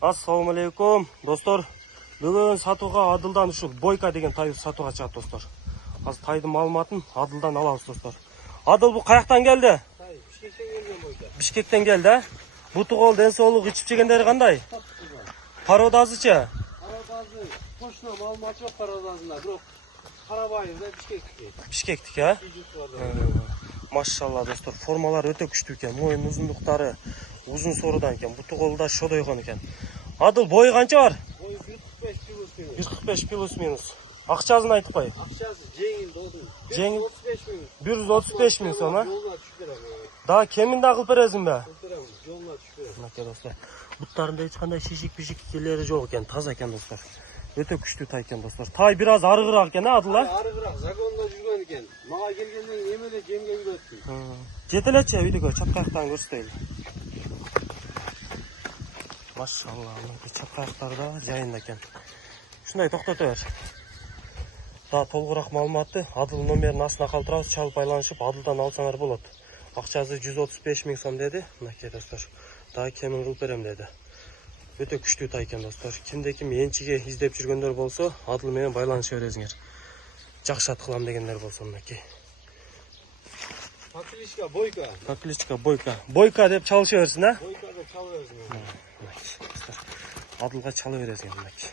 Assalamu alaikum dostlar. Бүгін сатуға Адылдан ушул Бойка деген тай сатуға чыгат достар. Азыр тайдын маалыматын Адылдан алабыз достар. Адыл бу каяктан келди? Тай Бишкектен келген Бойка. Бишкектен келди. Буту кол ден соолук ичип жегендери кандай? Пародазычы? Пародазы точно маалымат жок пародазында, бирок Карабайырда Бишкектики. Бишкектики, а? Машалла достар, формалары өтө күчтүү экен. Моюн узундуктары узун соорудан экен. Буту колда шодойгон экен. Адыл бою канча бар? Бою 145 плюс минус. 145 плюс минус. Акчасын айтып кой. Акчасы жеңил болду. Жеңил 135 миң. 135 миң сом, а? Жолуна түшүп берем. Да, кеминде кылып бересиңби? Берем, жолуна түшүп берем. Мынакей достар. Буттарында эч кандай шишик-бишиктелери жок экен, таза экен достар. Өтө күчтүү тай экен достар. Тай бир аз арыгыраак экен, а Адыл, а? Арыгыраак, загонда жүргөн экен. Мага келгенден кийин эмеле жемге үйрөттү. Жетелечи видеого чапкаяктарын көрсөтөйлү. Машалла, мынакей чапкаяктары да жайында экен. Ушундай токтото бер. Да, толугураак маалыматты Адыл номерин астына калтырабыз, чалып байланышып Адылдан алсаңар болот. Акчасы 135 миң сом деди. Мынакей достар. Да, кемин кылып берем деди. Өтө күчтүү тай экен достар. Кимде ким энчиге издеп жүргөндөр болсо, Адыл менен байланыша бересиңер. Жакшы кылам дегендер болсо мынакей. Покличка Бойка. Покличка Бойка. Бойка деп чалыша берсин, а? Бойка деп чала берсин. Адылга чала бересиңер мынакей.